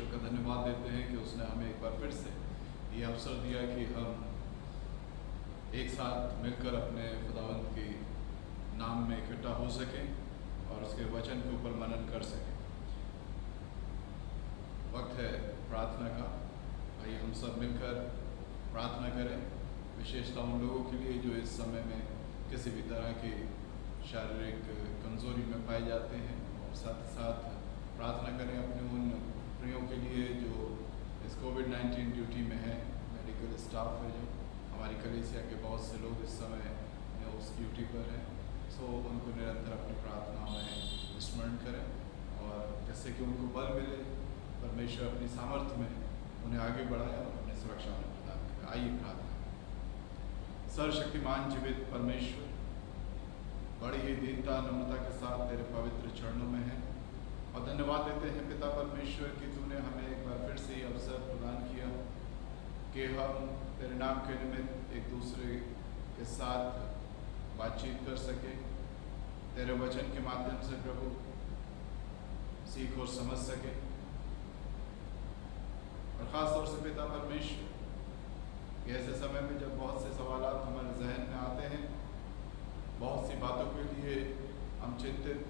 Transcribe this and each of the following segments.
परमेश्वर का धन्यवाद देते हैं कि उसने हमें एक बार फिर से ये अवसर दिया कि हम एक साथ मिलकर अपने खुदावंद के नाम में इकट्ठा हो सकें और उसके वचन के ऊपर मनन कर सकें। वक्त है प्रार्थना का। आइए हम सब मिलकर प्रार्थना करें, विशेषतः उन लोगों के लिए जो इस समय में किसी भी तरह की शारीरिक कमज़ोरी में पाए जाते हैं, और साथ ही साथ प्रार्थना करें अपने उन प्रियों के लिए जो इस कोविड-19 ड्यूटी में है। मेडिकल स्टाफ है, जो हमारी कलीसिया के बहुत से लोग इस समय उस ड्यूटी पर हैं, सो उनको निरंतर अपनी प्रार्थनाओं में स्मरण करें और जिससे कि उनको बल मिले, परमेश्वर अपनी सामर्थ्य में उन्हें आगे बढ़ाए और अपने सुरक्षा में प्रदान करें। आइए प्रार्थना। सर्वशक्तिमान जीवित परमेश्वर, बड़ी ही दीनता नम्रता के साथ तेरे पवित्र चरणों में है और धन्यवाद देते हैं पिता परमेश्वर कि तूने हमें एक बार फिर से अवसर प्रदान किया कि हम तेरे नाम के निमित्त एक दूसरे के साथ बातचीत कर सके, तेरे वचन के माध्यम से प्रभु सीख और समझ सके। और ख़ास तौर से पिता परमेश्वर, ऐसे समय में जब बहुत से सवालात हमारे जहन में आते हैं, बहुत सी बातों के लिए हम चिंतित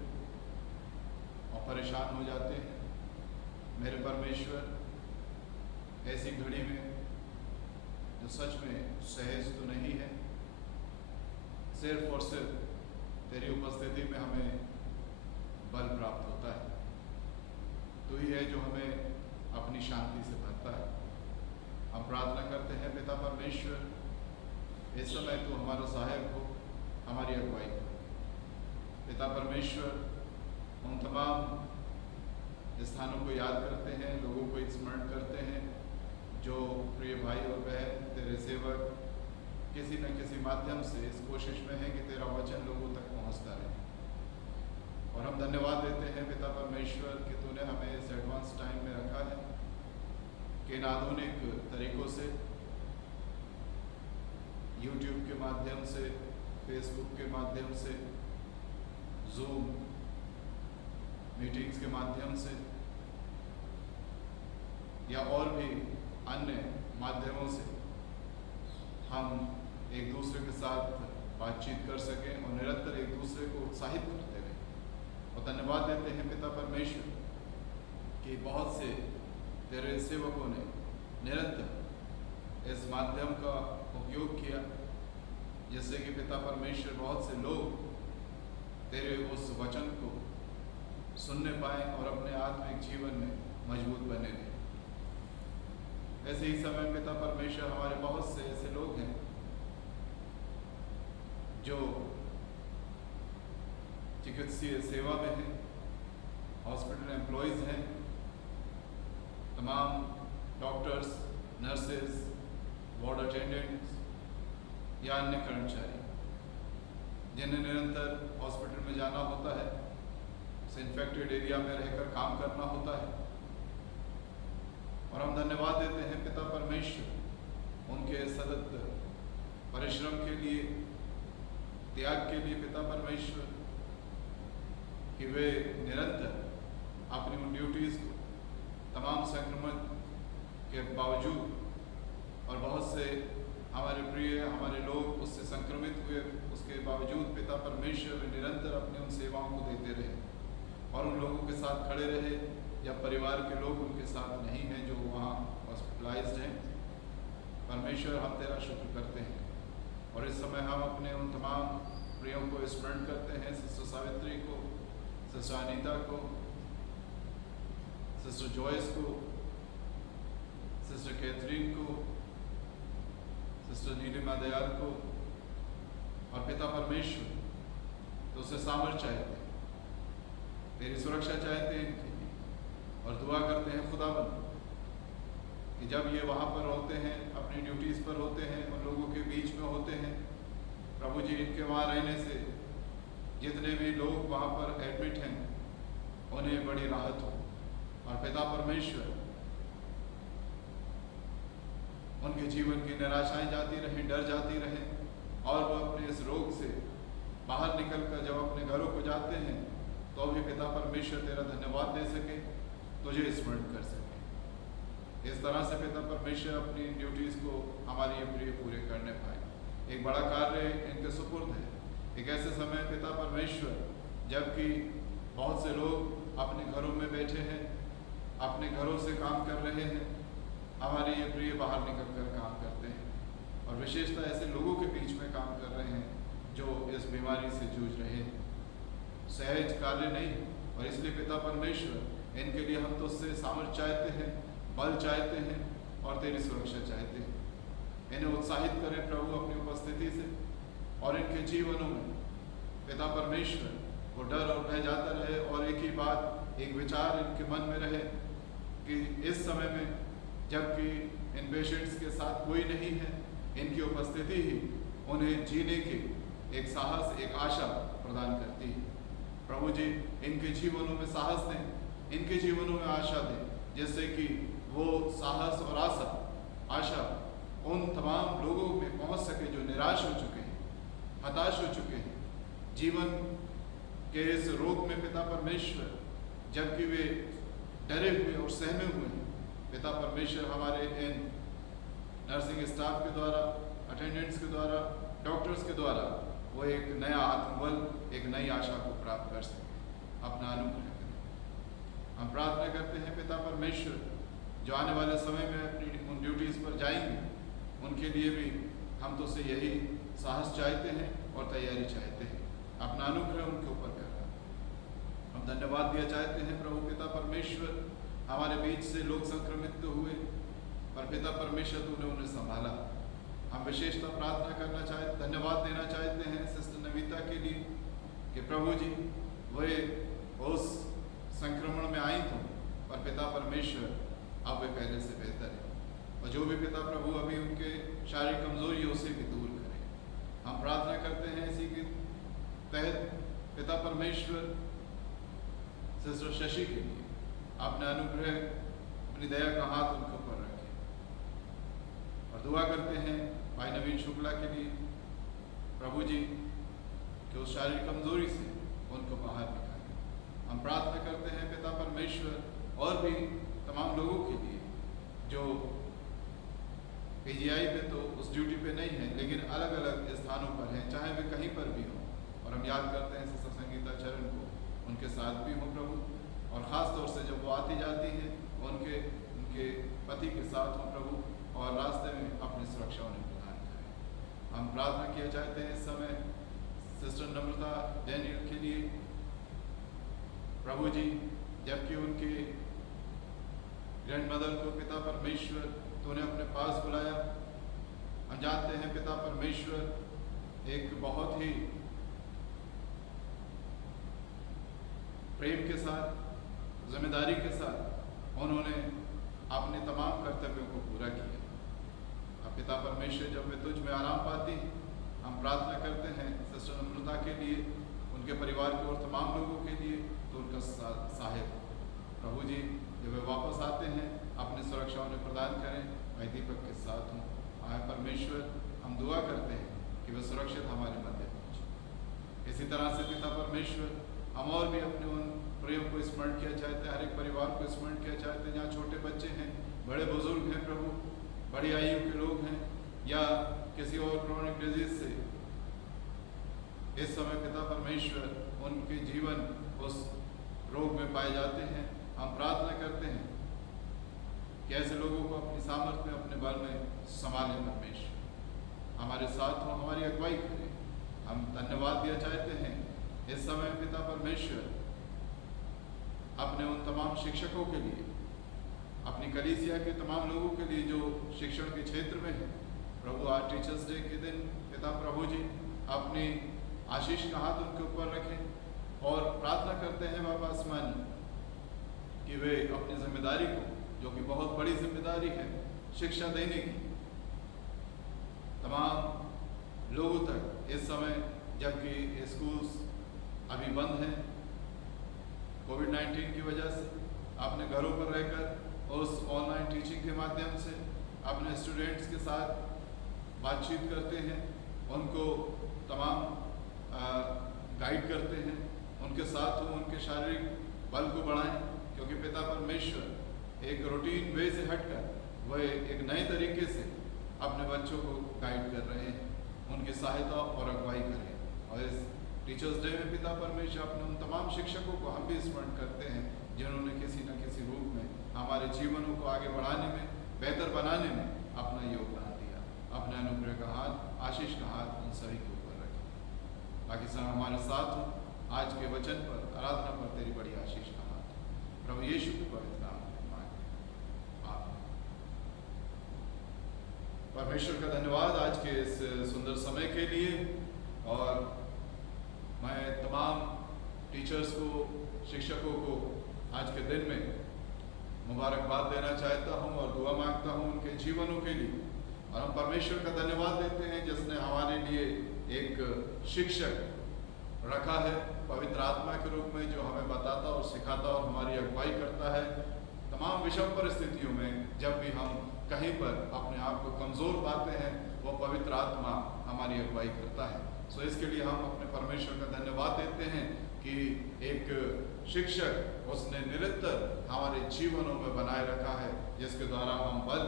और परेशान हो जाते हैं, मेरे परमेश्वर, ऐसी घड़ी में जो सच में सहज तो नहीं है, सिर्फ और सिर्फ तेरी उपस्थिति में हमें बल प्राप्त होता है। तू ही है जो हमें अपनी शांति से भरता है। हम प्रार्थना करते हैं पिता परमेश्वर, इस समय तू हमारा सहायक हो, हमारी अगुवाई हो। पिता परमेश्वर, उन तमाम स्थानों को याद करते हैं, लोगों को स्मरण करते हैं जो प्रिय भाई और बहन तेरे सेवक किसी न किसी माध्यम से इस कोशिश में है कि तेरा वचन लोगों तक पहुंचता रहे। और हम धन्यवाद देते हैं पिता परमेश्वर कि तूने हमें इस एडवांस टाइम में रखा है कि इन आधुनिक तरीकों से, यूट्यूब के माध्यम से, फेसबुक के माध्यम से, जूम मीटिंग्स के माध्यम से या और भी अन्य माध्यमों से हम एक दूसरे के साथ बातचीत कर सकें और निरंतर एक दूसरे को उत्साहित करते रहें। और धन्यवाद देते हैं पिता परमेश्वर कि बहुत से तेरे सेवकों ने निरंतर इस माध्यम का उपयोग किया, जिससे कि पिता परमेश्वर बहुत से लोग तेरे उस वचन को सुनने पाए और अपने आत्मिक जीवन में मजबूत बने रहे। ऐसे ही समय पिता परमेश्वर, हमारे बहुत से ऐसे लोग हैं जो चिकित्सीय सेवा में हैं, हॉस्पिटल एम्प्लॉयज़ हैं, तमाम डॉक्टर्स, नर्सेस, वार्ड अटेंडेंट्स या अन्य कर्मचारी जिन्हें निरंतर हॉस्पिटल में जाना होता है, उस इन्फेक्टेड एरिया में रहकर काम करना होता है। और हम धन्यवाद देते हैं पिता परमेश्वर उनके सतत परिश्रम के लिए, त्याग के लिए पिता परमेश्वर, कि वे निरंतर अपनी उन ड्यूटीज़ को तमाम संक्रमण के बावजूद, और बहुत से हमारे प्रिय, हमारे लोग उससे संक्रमित हुए, उसके बावजूद पिता परमेश्वर निरंतर अपनी उन सेवाओं को देते रहे और उन लोगों के साथ खड़े रहे या परिवार के लोग उनके साथ नहीं हैं जो वहाँ हॉस्पिटलाइज्ड हैं। परमेश्वर, हम तेरा शुक्र करते हैं और इस समय हम अपने उन तमाम प्रियों को स्मरण करते हैं, सिस्टर सावित्री को, सिस्टर अनीता को, सिस्टर जॉयस को, सिस्टर कैथरीन को, सिस्टर नीलिमा दयाल को। और पिता परमेश्वर, तो उसे सामर्थ्य चाहते हैं, तेरी सुरक्षा चाहते हैं इनकी, और दुआ करते हैं खुदावंद कि जब ये वहाँ पर होते हैं, अपनी ड्यूटीज़ पर होते हैं, उन लोगों के बीच में होते हैं, प्रभु जी, इनके वहाँ रहने से जितने भी लोग वहाँ पर एडमिट हैं उन्हें बड़ी राहत हो। और पिता परमेश्वर, उनके जीवन की निराशाएं जाती रहें, डर जाती रहें, और वो अपने इस रोग से बाहर निकल कर जब अपने घरों को जाते हैं तो भी पिता परमेश्वर तेरा धन्यवाद दे सके, तुझे स्मरण कर सके। इस तरह से पिता परमेश्वर अपनी ड्यूटीज़ को हमारे ये प्रिय पूरे करने पाए। एक बड़ा कार्य इनके सुपुर्द है। एक ऐसे समय पिता परमेश्वर जबकि बहुत से लोग अपने घरों में बैठे हैं, अपने घरों से काम कर रहे हैं, हमारे ये प्रिय बाहर निकल कर काम करते हैं और विशेषतः ऐसे लोगों के बीच में काम कर रहे हैं जो इस बीमारी से जूझ रहे हैं। सहज कार्य नहीं, और इसलिए पिता परमेश्वर इनके लिए हम तो उससे सामर्थ्य चाहते हैं, बल चाहते हैं और तेरी सुरक्षा चाहते हैं। इन्हें उत्साहित करें प्रभु अपनी उपस्थिति से, और इनके जीवनों में पिता परमेश्वर वो डर और भय जाता रहे, और एक ही बात, एक विचार इनके मन में रहे कि इस समय में जबकि इन पेशेंट्स के साथ कोई नहीं है, इनकी उपस्थिति ही उन्हें जीने की एक साहस, एक आशा प्रदान करती है। प्रभु जी इनके जीवनों में साहस दें, इनके जीवनों में आशा दें, जिससे कि वो साहस और आशा उन तमाम लोगों में पहुंच सके जो निराश हो चुके हैं, हताश हो चुके हैं जीवन के इस रोग में। पिता परमेश्वर जबकि वे डरे हुए और सहमे हुए हैं, पिता परमेश्वर हमारे इन नर्सिंग स्टाफ के द्वारा, अटेंडेंट्स के द्वारा, डॉक्टर्स के द्वारा वो एक नया आत्मबल, एक नई आशा को प्राप्त कर सके। अपना अनुग्रह करें। हम प्रार्थना करते हैं पिता परमेश्वर जो आने वाले समय में अपनी उन ड्यूटीज़ पर जाएंगे, उनके लिए भी हम तो से यही साहस चाहते हैं और तैयारी चाहते हैं। अपना अनुग्रह उनके ऊपर करना। हम धन्यवाद दिया चाहते हैं प्रभु पिता परमेश्वर, हमारे बीच से लोग संक्रमित तो हुए, पर पिता परमेश्वर तूने उन्हें संभाला। हम विशेषतः प्रार्थना करना चाहते, धन्यवाद देना चाहते हैं सिस्टर नमिता के लिए कि प्रभु जी वे उस संक्रमण में आई तो, पर पिता परमेश्वर अब वे पहले से बेहतर है, और जो भी पिता प्रभु अभी उनके शारीरिक कमजोरी है उसे भी दूर करें। हम प्रार्थना करते हैं इसी के तहत पिता परमेश्वर सिस्टर शशि के लिए अपने अनुग्रह, अपनी दया का हाथ उनके ऊपर रखें, और दुआ करते हैं भाई नवीन शुक्ला के लिए प्रभु जी कि उस शारीरिक कमजोरी से उनको बाहर निकालें। हम प्रार्थना करते हैं पिता परमेश्वर और भी तमाम लोगों के लिए जो पीजीआई में तो उस ड्यूटी पे नहीं है, लेकिन अलग अलग स्थानों पर हैं, चाहे वे कहीं पर भी हों। और हम याद करते हैं सिस्टर संगीता चरण को, उनके साथ भी हों प्रभु, और ख़ास तौर से जब वो आती जाती है उनके पति के साथ हों प्रभु, और रास्ते में अपनी सुरक्षा उन्हें प्रदान करें। हम प्रार्थना किया चाहते हैं इस समय सिस्टर नम्रता डैनियल के लिए प्रभु जी, जबकि उनके ग्रैंडमदर को पिता परमेश्वर तूने अपने पास बुलाया। हम जानते हैं पिता परमेश्वर एक बहुत ही प्रेम के साथ, जिम्मेदारी के साथ उन्होंने अपने तमाम कर्तव्यों को पूरा किया। अब पिता परमेश्वर जब वे तुझ में आराम पाती, हम प्रार्थना करते हैं सिस्टर नम्रता के लिए, उनके परिवार के और तमाम लोगों के लिए, तो उनका साहिब प्रभु जी जब वे वापस आते हैं अपनी सुरक्षा उन्हें प्रदान करें, भाई दीपक के साथ हों। आए परमेश्वर हम दुआ करते हैं कि वे सुरक्षित हमारे मध्य पहुँचे। इसी तरह से पिता परमेश्वर हम और भी अपने उन प्रियों को स्मरण किया चाहते हैं, हर एक परिवार को स्मरण किया चाहते हैं जहाँ छोटे बच्चे हैं, बड़े बुजुर्ग हैं प्रभु, बड़ी आयु के लोग हैं, या किसी और क्रोनिक डिजीज से इस समय पिता परमेश्वर उनके जीवन उस रोग में पाए जाते हैं। हम प्रार्थना करते हैं कि ऐसे लोगों को अपनी सामर्थ्य में, अपने बल में संभालें परमेश्वर, हमारे साथ हों, हमारी अगुवाई करें। हम धन्यवाद दिया चाहते हैं इस समय पिता परमेश्वर अपने उन तमाम शिक्षकों के लिए, अपनी कलीसिया के तमाम लोगों के लिए जो शिक्षण के क्षेत्र में है प्रभु। आज टीचर्स डे के दिन पिता प्रभु जी अपनी आशीष का हाथ उनके ऊपर रखें, और प्रार्थना करते हैं बाबा आसमानी कि वे अपनी जिम्मेदारी को, जो कि बहुत बड़ी जिम्मेदारी है, शिक्षा देने की, तमाम लोगों तक इस समय जबकि स्कूल्स अभी बंद हैं कोविड-19 की वजह से, अपने घरों पर रहकर उस ऑनलाइन टीचिंग के माध्यम से अपने स्टूडेंट्स के साथ बातचीत करते हैं, उनको तमाम गाइड करते हैं, उनके साथ हो, उनके शारीरिक बल को बढ़ाएं, क्योंकि पिता परमेश्वर एक रूटीन वे से हटकर वह एक नए तरीके से अपने बच्चों को गाइड कर रहे हैं, उनकी सहायता और अगुवाई करें। और इस टीचर्स डे में पिता परमेश्वर अपने उन तमाम शिक्षकों को हम भी स्मरण करते हैं जिन्होंने किसी न किसी रूप में हमारे जीवनों को आगे बढ़ाने में, बेहतर बनाने में अपना योगदान दिया। अपने अनुग्रह का हाथ, आशीष का हाथ उन सभी के ऊपर रखें। बाकी सब हमारे साथ हो आज के वचन पर, आराधना पर तेरी बड़ी आशीष का हाथ। प्रभु यीशु के पवित्र नाम में मांगते हैं, आमीन। परमेश्वर का धन्यवाद आज के इस सुंदर समय के लिए। और मैं तमाम टीचर्स को, शिक्षकों को आज के दिन में मुबारकबाद देना चाहता हूं और दुआ मांगता हूं उनके जीवनों के लिए। और हम परमेश्वर का धन्यवाद देते हैं जिसने हमारे लिए एक शिक्षक रखा है पवित्र आत्मा के रूप में, जो हमें बताता और सिखाता और हमारी अगुवाई करता है तमाम विषम परिस्थितियों में। जब भी हम कहीं पर अपने आप को कमज़ोर पाते हैं, वो पवित्र आत्मा हमारी अगुवाई करता है। सो इसके लिए हम अपने परमेश्वर का धन्यवाद देते हैं कि एक शिक्षक उसने निरंतर हमारे जीवनों में बनाए रखा है, जिसके द्वारा हम बल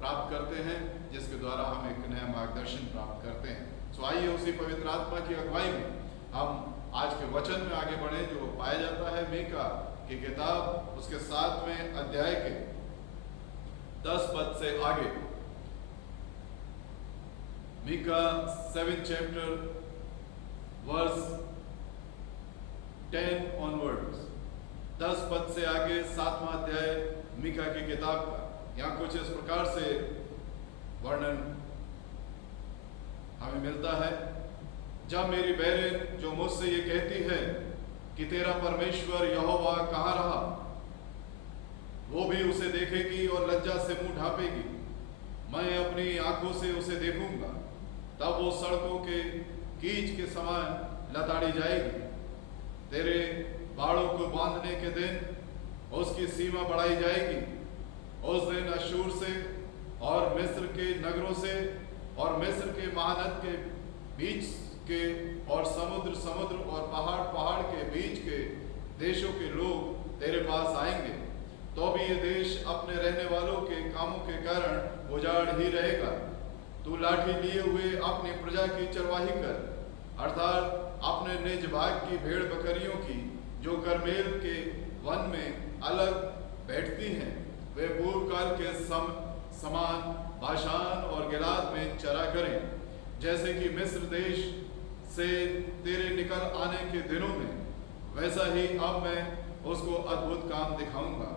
प्राप्त करते हैं, जिसके द्वारा हम एक नया मार्गदर्शन प्राप्त करते हैं। सो आइए उसी पवित्र आत्मा की अगुवाई में हम आज के वचन में आगे बढ़े, जो पाया जाता है मीका की किताब उसके 7वें अध्याय के 10 पद से आगे। Mika 7th chapter verse 10 onwards, 10 पद से आगे 7वां अध्याय मीका की किताब का। यहाँ कुछ इस प्रकार से वर्णन हमें मिलता है। जब मेरी बहन जो मुझसे ये कहती है कि तेरा परमेश्वर यहोवा कहाँ रहा, वो भी उसे देखेगी और लज्जा से मुंह ढांपेगी। मैं अपनी आंखों से उसे देखूंगा, तब वो सड़कों के कीच के समान लताड़ी जाएगी। तेरे बाड़ों को बांधने के दिन उसकी सीमा बढ़ाई जाएगी। उस दिन अशूर से और मिस्र के नगरों से और मिस्र के महानद के बीच के और समुद्र और पहाड़ के बीच के देशों के लोग तेरे पास आएंगे। तो भी ये देश अपने रहने वालों के कामों के कारण उजाड़ ही रहेगा। तू लाठी लिए हुए अपनी प्रजा की चरवाही कर, अर्थात अपने निज भाग की भेड़ बकरियों की, जो करमेल के वन में अलग बैठती हैं। वे पूर्व काल के समान बाशान और गिलाद में चरा करें, जैसे कि मिस्र देश से तेरे निकल आने के दिनों में, वैसा ही अब मैं उसको अद्भुत काम दिखाऊंगा।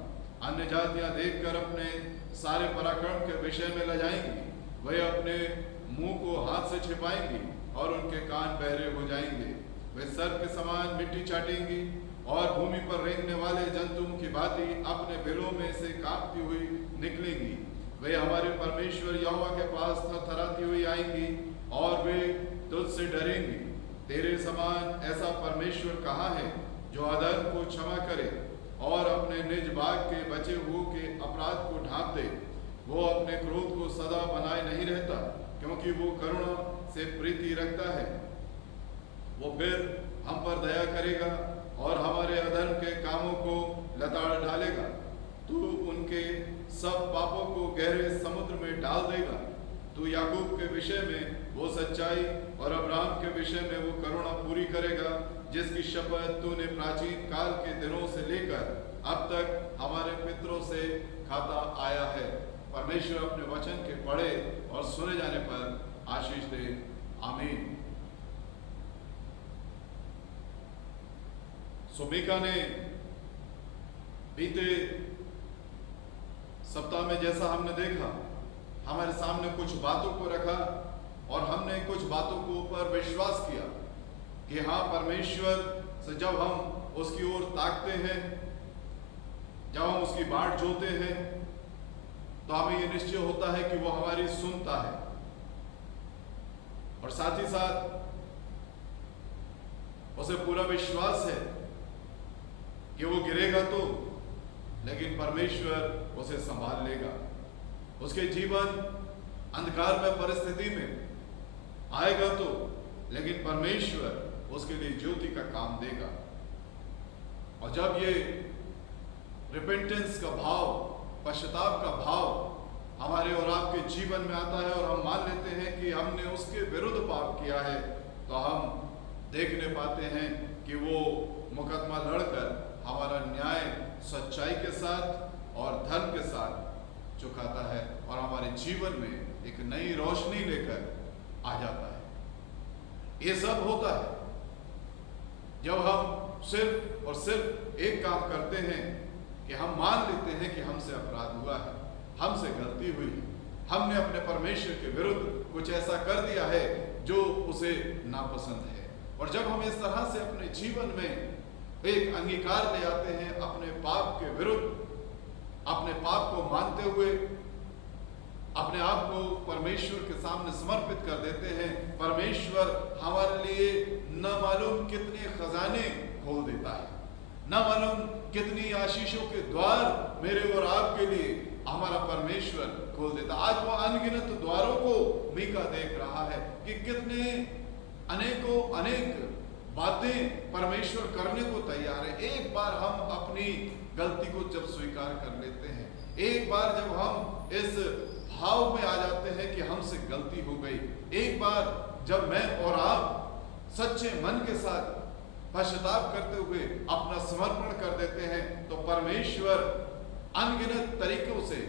अन्य जातियां देखकर अपने सारे पराक्रम के विषय में लजाएंगी। वे अपने मुंह को हाथ से छिपाएंगी और उनके कान बहरे हो जाएंगे। वे सर्प के समान मिट्टी चाटेंगी और भूमि पर रेंगने वाले जंतुओं की भांति अपने बिलों में से कांपती हुई निकलेंगी। वे हमारे परमेश्वर यहोवा के पास थरथराती हुई आएंगी और वे तुझसे डरेंगी। तेरे समान ऐसा परमेश्वर कहाँ है जो अधर्म को क्षमा करे और अपने निज भाग के बचे हुओं के अपराध को ढांप दे। वो अपने क्रोध को सदा बनाए नहीं रहता, क्योंकि वो करुणा से प्रीति रखता है। वो फिर हम पर दया करेगा और हमारे अधर्म के कामों को लताड़ डालेगा। तू उनके सब पापों को गहरे समुद्र में डाल देगा। तू याकूब के विषय में वो सच्चाई और अब्राहम के विषय में वो करुणा पूरी करेगा, जिसकी शपथ तूने प्राचीन काल के दिनों से लेकर अब तक हमारे पितरों से खाता आया है। परमेश्वर अपने वचन के पढ़े और सुने जाने पर आशीष दे, आमीन। मीका ने बीते सप्ताह में, जैसा हमने देखा, हमारे सामने कुछ बातों को रखा और हमने कुछ बातों को ऊपर विश्वास किया कि हाँ, परमेश्वर से जब हम उसकी ओर ताकते हैं, जब हम उसकी बाट जोते हैं, तो हमें ये निश्चय होता है कि वो हमारी सुनता है। और साथ ही साथ उसे पूरा विश्वास है कि वो गिरेगा तो, लेकिन परमेश्वर उसे संभाल लेगा। उसके जीवन अंधकार में परिस्थिति में आएगा तो, लेकिन परमेश्वर उसके लिए ज्योति का काम देगा। और जब ये रिपेंटेंस का भाव, पश्चाताप का भाव हमारे और आपके जीवन में आता है और हम मान लेते हैं कि हमने उसके विरुद्ध पाप किया है, तो हम देखने पाते हैं कि वो मुकदमा लड़कर हमारा न्याय सच्चाई के साथ और धर्म के साथ चुकाता है और हमारे जीवन में एक नई रोशनी लेकर आ जाता है। ये सब होता है जब हम सिर्फ और सिर्फ एक काम करते हैं कि हम मान लेते हैं कि हमसे अपराध हुआ है, हमसे गलती हुई है, हमने अपने परमेश्वर के विरुद्ध कुछ ऐसा कर दिया है जो उसे नापसंद है। और जब हम इस तरह से अपने जीवन में एक अंगीकार ले आते हैं अपने पाप के विरुद्ध, अपने पाप को मानते हुए अपने आप को परमेश्वर के सामने समर्पित कर देते हैं, परमेश्वर हमारे लिए न मालूम कितने खजाने खोल देता है, न मालूम कितनी आशीषों के द्वार मेरे और आपके लिए हमारा परमेश्वर खोल देता। आज वो अनगिनत द्वारों को मीका देख रहा है कि कितने अनेकों अनेक बातें परमेश्वर करने को तैयार है। एक बार हम अपनी गलती को जब स्वीकार कर लेते हैं, एक बार जब हम इस भाव में आ जाते हैं कि हमसे गलती हो गई, एक बार जब मैं और आप सच्चे मन के साथ पश्चाताप करते हुए अपना समर्पण कर देते हैं, तो परमेश्वर अनगिनत तरीकों से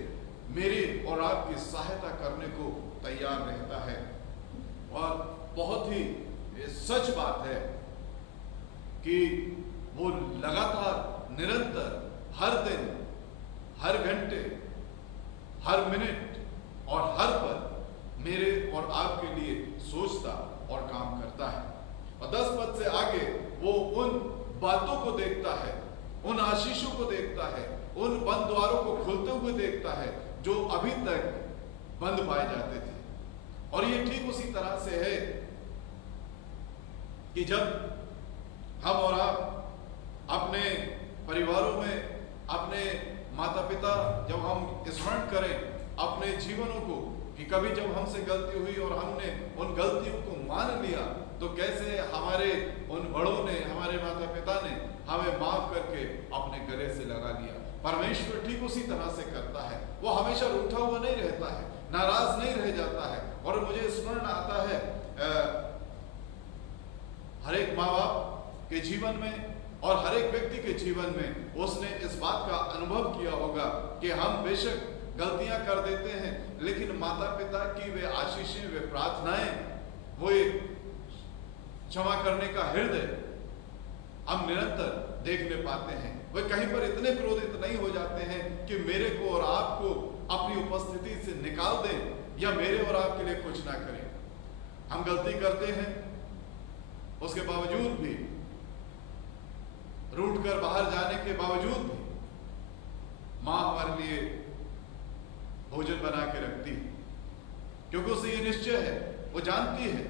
मेरे और आपकी सहायता करने को तैयार रहता है। और बहुत ही सच बात है कि वो लगातार निरंतर हर दिन, हर घंटे, हर मिनट और हर पल मेरे और आपके लिए सोचता और काम करता है। और 10 पद से आगे वो उन बातों को देखता है, उन आशीषों को देखता है, उन बंद द्वारों को खुलते हुए देखता है जो अभी तक बंद पाए जाते थे। और ये ठीक उसी तरह से है कि जब हम और आप अपने परिवारों में, अपने माता पिता, जब हम स्मरण करें अपने जीवनों को कि कभी जब हमसे गलती हुई और हमने उन गलतियों को मान लिया, तो कैसे हमारे उन बड़ों ने, हमारे माता पिता ने हमें माफ करके अपने गले से लगा लिया। परमेश्वर ठीक उसी तरह से करता है। वो हमेशा रूठा हुआ नहीं रहता है, नाराज नहीं रह जाता है। और मुझे स्मरण आता है हर एक माँ बाप के जीवन में और हर एक व्यक्ति के जीवन में उसने इस बात का अनुभव किया होगा कि हम बेशक गलतियां कर देते हैं, लेकिन माता पिता की वे आशीषें, वे प्रार्थनाएं, वो क्षमा करने का हृदय हम निरंतर देखने पाते हैं। वे कहीं पर इतने क्रोधित नहीं हो जाते हैं कि मेरे को और आपको अपनी उपस्थिति से निकाल दें या मेरे और आपके लिए कुछ ना करें। हम गलती करते हैं, उसके बावजूद भी, रूठ कर बाहर जाने के बावजूद भी माँ हमारे लिए भोजन बना के रखती है, क्योंकि उसे ये निश्चय है, वो जानती है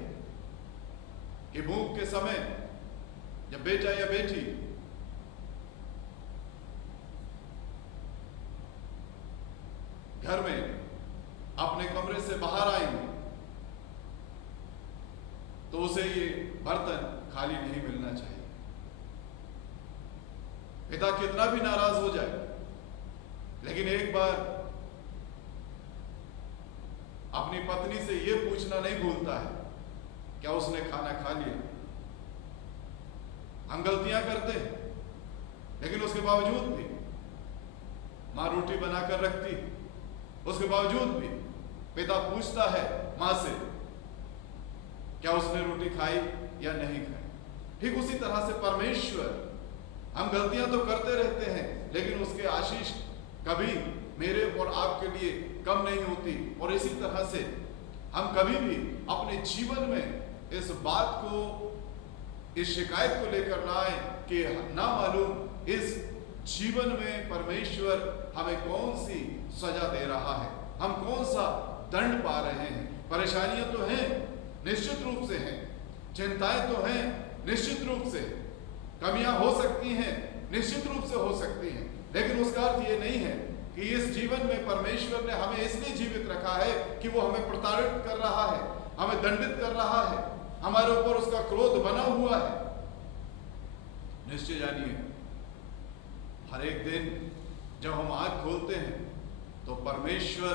कि भूख के समय जब बेटा या बेटी घर में अपने कमरे से बाहर आएंगे तो उसे ये बर्तन खाली नहीं मिलना चाहिए। पिता कितना भी नाराज हो जाए, लेकिन एक बार अपनी पत्नी से ये पूछना नहीं भूलता है क्या उसने खाना खा लिया। हम गलतियां करते हैं, लेकिन उसके बावजूद भी मां रोटी बनाकर रखती, उसके बावजूद भी पिता पूछता है मां से क्या उसने रोटी खाई या नहीं खाई। ठीक उसी तरह से परमेश्वर, हम गलतियां तो करते रहते हैं, लेकिन उसके आशीष कभी मेरे और आपके लिए कम नहीं होती। और इसी तरह से हम कभी भी अपने जीवन में इस बात को, इस शिकायत को लेकर ना आए कि ना मालूम इस जीवन में परमेश्वर हमें कौन सी सजा दे रहा है, हम कौन सा दंड पा रहे हैं। परेशानियां तो हैं, निश्चित रूप से हैं, चिंताएं तो हैं, निश्चित रूप से, कमियां हो सकती हैं, निश्चित रूप से हो सकती हैं, लेकिन उसका अर्थ ये नहीं है कि इस जीवन में परमेश्वर ने हमें इसलिए जीवित रखा है कि वो हमें प्रताड़ित कर रहा है, हमें दंडित कर रहा है, हमारे ऊपर उसका क्रोध बना हुआ है। निश्चय जानिए, हर एक दिन जब हम आँख खोलते हैं तो परमेश्वर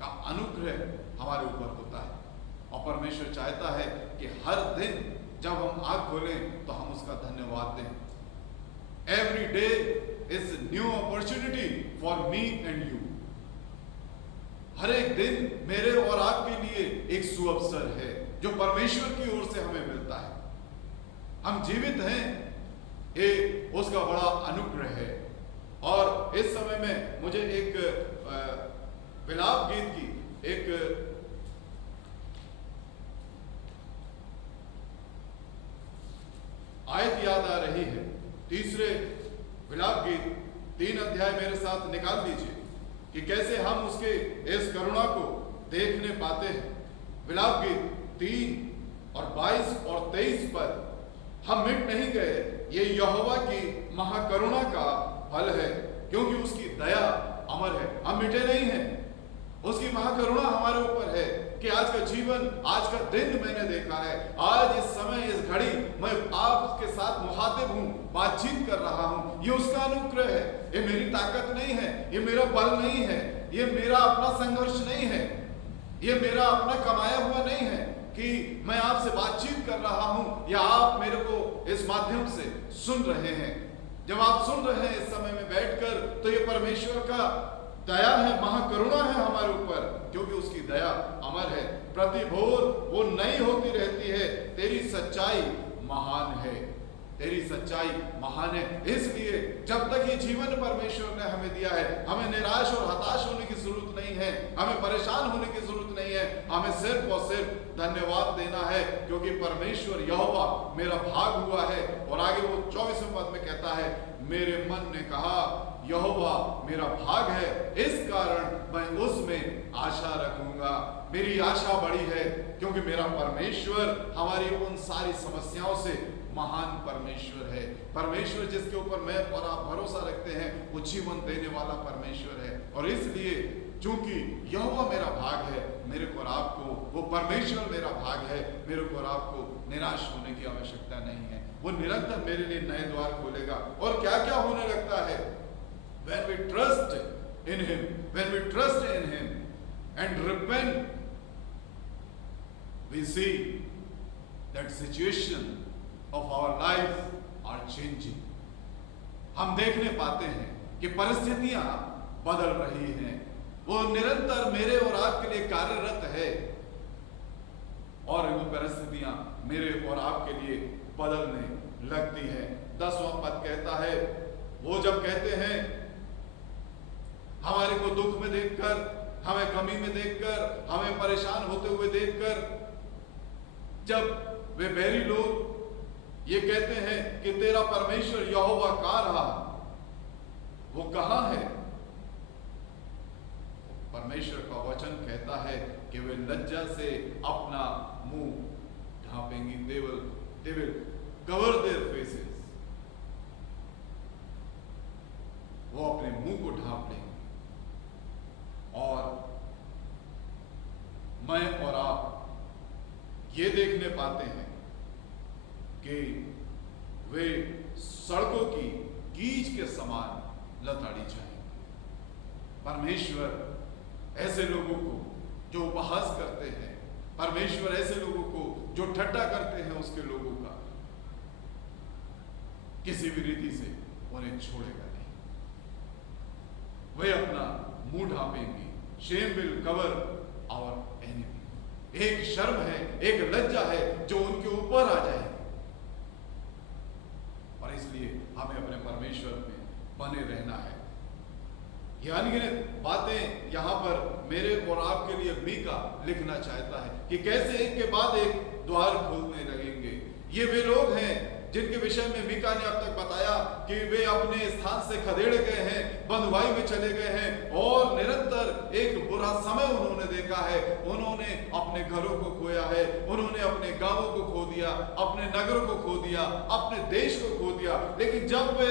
का अनुग्रह हमारे ऊपर होता है। और परमेश्वर चाहता है कि हर दिन जब हम आँख खोलें तो हम उसका धन्यवाद दें। Every day is new opportunity for me and you. हर एक दिन मेरे और आपके लिए एक सुअवसर है जो परमेश्वर की ओर से हमें मिलता है। हम जीवित हैं, ये उसका बड़ा अनुग्रह है। और इस समय में मुझे एक विलाप गीत की एक आयत याद आ रही है। तीसरे विलाप गीत 3 अध्याय मेरे साथ निकाल दीजिए कि कैसे हम उसके इस करुणा को देखने पाते हैं। विलाप गीत 3 और 22 और 23 पर, हम मिट नहीं गए, ये यहोवा की महाकरुणा का फल है, क्योंकि उसकी दया अमर है। हम मिटे नहीं हैं, उसकी महाकरुणा हमारे ऊपर है कि आज का जीवन, आज का दिन मैंने देखा है। आज इस समय, इस घड़ी मैं आपके साथ मुखातिब हूं, बातचीत कर रहा हूं, ये उसका अनुग्रह है। ये मेरी ताकत नहीं है, ये मेरा बल नहीं है, ये मेरा अपना संघर्ष नहीं है, ये मेरा अपना कमाया हुआ नहीं है कि मैं आपसे बातचीत कर रहा हूं या आप मेरे को इस माध्यम से सुन रहे हैं। जब आप सुन रहे हैं इस समय में बैठकर, तो ये परमेश्वर का दया है, महाकरुणा है हमारे ऊपर, क्योंकि उसकी दया अमर है। प्रति भोर वो नई होती रहती है। तेरी सच्चाई महान है, तेरी सच्चाई महान है। इसलिए जब तक ये जीवन परमेश्वर ने हमें दिया है, हमें निराश और हताश होने की जरूरत नहीं है, हमें परेशान होने की जरूरत नहीं है। हमें सिर्फ और सिर्फ धन्यवाद देना है, क्योंकि परमेश्वर यहोवा मेरा भाग हुआ है। और आगे वो 24वें पद में कहता है, मेरे मन ने कहा यहोवा मेरा भाग है, इस कारण मैं उसमें आशा रखूंगा। मेरी आशा बड़ी है, क्योंकि मेरा परमेश्वर हमारी उन सारी समस्याओं से महान परमेश्वर है। परमेश्वर जिसके ऊपर मैं और आप भरोसा रखते हैं, वो जीवन देने वाला परमेश्वर है। और इसलिए चूंकि यहोवा मेरा भाग है, मेरे को और आपको, वो परमेश्वर मेरा भाग है, मेरे को और आपको निराश होने की आवश्यकता नहीं है। वो निरंतर मेरे लिए नए द्वार खोलेगा। और क्या क्या होने लगता है? When we trust in Him, when we trust in Him and repent, we see that situation of our life are changing. हम देखने पाते हैं कि परिस्थितियां बदल रही हैं। वो निरंतर मेरे और आपके लिए कार्यरत है, और वो परिस्थितियां मेरे और आपके लिए बदलने लगती है। 10वां पद कहता है, वो जब कहते हैं हमारे को दुख में देखकर, हमें कमी में देखकर, हमें परेशान होते हुए देखकर, जब वे बैरी लोग ये कहते हैं कि तेरा परमेश्वर यहोवा कहाँ रहा, वो कहाँ है? परमेश्वर का वचन कहता है कि वे लज्जा से अपना मुंह ढांपेंगी। they will cover their faces. वो अपने मुंह को ढांप लेंगे। और मैं और आप ये देखने पाते हैं कि वे सड़कों की गीज के समान लताड़ी जाएंगे। परमेश्वर ऐसे लोगों को जो उपहास करते हैं, परमेश्वर ऐसे लोगों को जो ठट्ठा करते हैं उसके लोगों का, किसी भी रीति से उन्हें छोड़ेगा नहीं। वे अपना मुंह ढांपेंगे। Shame will cover our enemy. एक शर्म है, एक लज्जा है जो उनके ऊपर आ जाएगी। और इसलिए हमें अपने परमेश्वर में बने रहना है। ये अनगिनत बातें यहाँ पर मेरे और आपके लिए मीका लिखना चाहता है कि कैसे एक के बाद एक द्वार खोलने लगेंगे। ये वे लोग हैं जिनके विषय में मीका ने अब तक बताया कि वे अपने स्थान से खदेड़े गए हैं, बंधुआई में चले गए हैं, और निरंतर एक बुरा समय उन्होंने देखा है। उन्होंने अपने घरों को खोया है, उन्होंने अपने गांवों को खो दिया, अपने नगरों को खो दिया, अपने देश को खो दिया। लेकिन जब वे